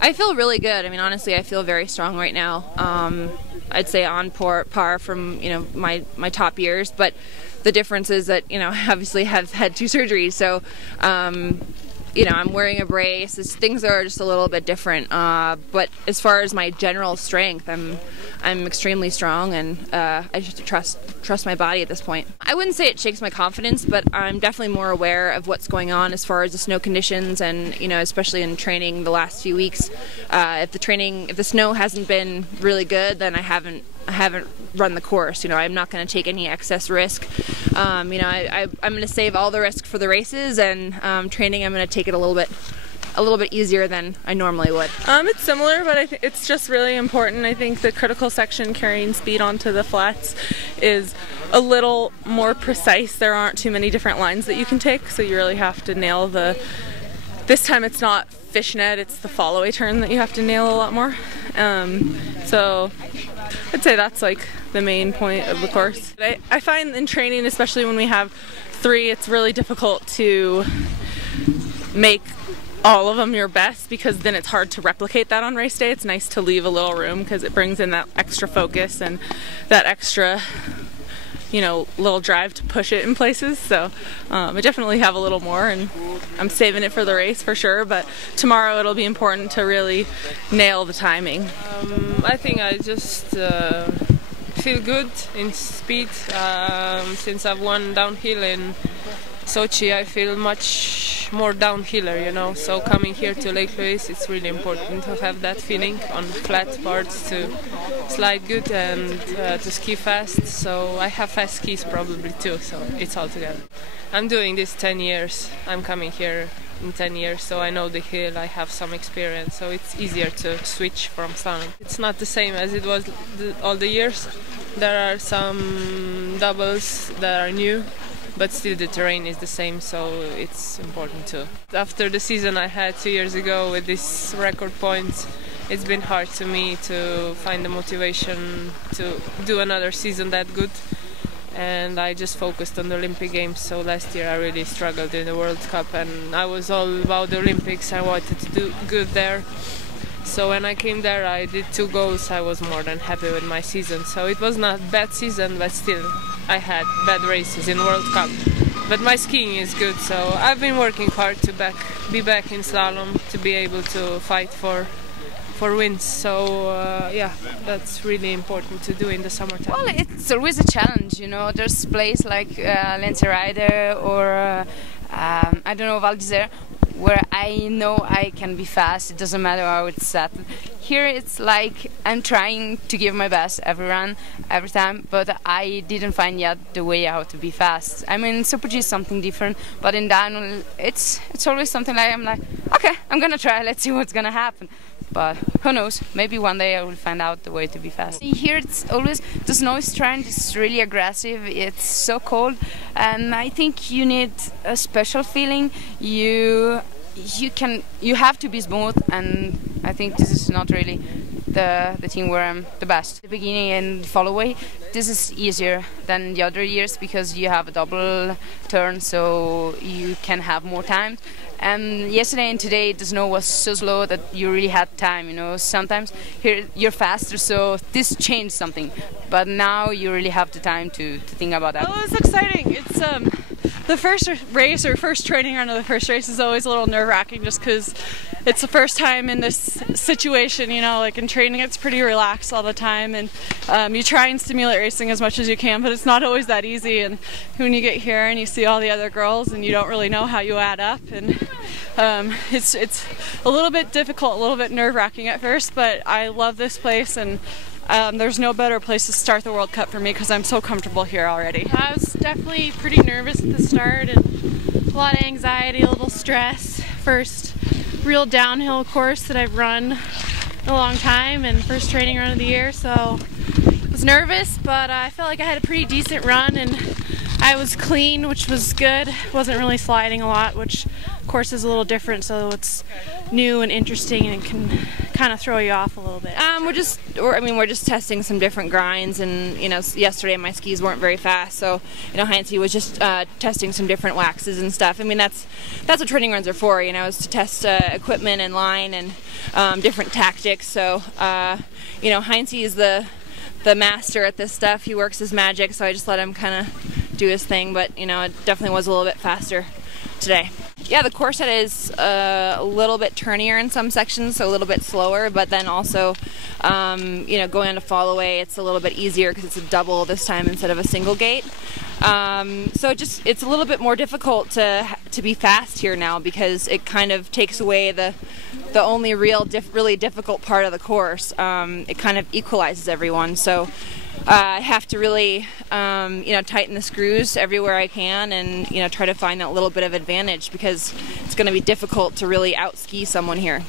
I feel really good. I mean, honestly, I feel very strong right now. I'd say on par from, you know, my top years, but the difference is that, you know, I obviously have had 2 surgeries, so you know, I'm wearing a brace. Things are just a little bit different. But as far as my general strength, I'm extremely strong, and I just trust my body at this point. I wouldn't say it shakes my confidence, but I'm definitely more aware of what's going on as far as the snow conditions, and, you know, especially in training the last few weeks. If the snow hasn't been really good, then I haven't run the course. You know, I'm not going to take any excess risk. You know, I'm going to save all the risk for the races, and training, I'm going to take it a little bit easier than I normally would. It's similar, but I think it's just really important. I think the critical section, carrying speed onto the flats, is a little more precise. There aren't too many different lines that you can take, so you really have to nail this time it's not fishnet, it's the follow-away turn that you have to nail a lot more. So I'd say that's like the main point of the course. I find in training, especially when we have 3, it's really difficult to make all of them your best, because then it's hard to replicate that on race day. It's nice to leave a little room because it brings in that extra focus and that extra, you know, little drive to push it in places. So I definitely have a little more, and I'm saving it for the race for sure, but tomorrow it'll be important to really nail the timing. I think I just feel good in speed. Since I've won downhill in Sochi, I feel much more downhiller, you know, so coming here to Lake Louise, it's really important to have that feeling on flat parts, to slide good and to ski fast. So I have fast skis probably too, so it's all together. I'm doing this 10 years. I'm coming here in 10 years, so I know the hill, I have some experience, so it's easier to switch from slalom. It's not the same as it was all the years. There are some doubles that are new, but still the terrain is the same, so it's important too. After the season I had 2 years ago with this record points, it's been hard to me to find the motivation to do another season that good, and I just focused on the Olympic Games. So last year I really struggled in the World Cup, and I was all about the Olympics. I wanted to do good there. So when I came there, I did 2 goals. I was more than happy with my season. So it was not a bad season, but still I had bad races in World Cup. But my skiing is good, so I've been working hard to be back in slalom, to be able to fight for wins. So yeah, that's really important to do in the summertime. Well, it's always a challenge, you know. There's place like Lenzerheide or I don't know, Val d'Isère, where I know I can be fast. It doesn't matter how it's set. Here it's like I'm trying to give my best every run, every time, but I didn't find yet the way how to be fast. I mean, Super G is something different, but in downhill it's always something like I'm like, okay, I'm gonna try. Let's see what's gonna happen. But who knows? Maybe one day I will find out the way to be fast. Here it's always, the snow strength is really aggressive. It's so cold, and I think you need a special feeling. You have to be smooth, and I think this is not really the thing where I'm the best. The beginning and follow-away, this is easier than the other years because you have a double turn, so you can have more time. And yesterday and today the snow was so slow that you really had time, you know. Sometimes here you're faster, so this changed something. But now you really have the time to think about that. Oh, it's exciting. It's the first race or first training run of the first race is always a little nerve-wracking just because it's the first time in this situation, you know. Like in training it's pretty relaxed all the time, and you try and stimulate racing as much as you can, but it's not always that easy. And when you get here and you see all the other girls and you don't really know how you add up, and it's a little bit difficult, a little bit nerve-wracking at first, but I love this place, and there's no better place to start the World Cup for me because I'm so comfortable here already. I was definitely pretty nervous at the start and a lot of anxiety, a little stress. First real downhill course that I've run in a long time, and first training run of the year, so I was nervous, but I felt like I had a pretty decent run, and I was clean, which was good. Wasn't really sliding a lot, which of course is a little different, so it's new and interesting and it can kind of throw you off a little bit. We're just testing some different grinds, and yesterday my skis weren't very fast, so Heinze was just testing some different waxes and stuff. I mean, that's what training runs are for, is to test equipment and line and different tactics. So Heinze is the master at this stuff. He works his magic, so I just let him kind of do his thing, but it definitely was a little bit faster today. Yeah, the course head is a little bit turnier in some sections, so a little bit slower, but then also going on to fall away, it's a little bit easier because it's a double this time instead of a single gate. So it's a little bit more difficult to be fast here now, because it kind of takes away the only really difficult part of the course. It kind of equalizes everyone, so I have to really tighten the screws everywhere I can, and try to find that little bit of advantage, because it's going to be difficult to really out ski someone here.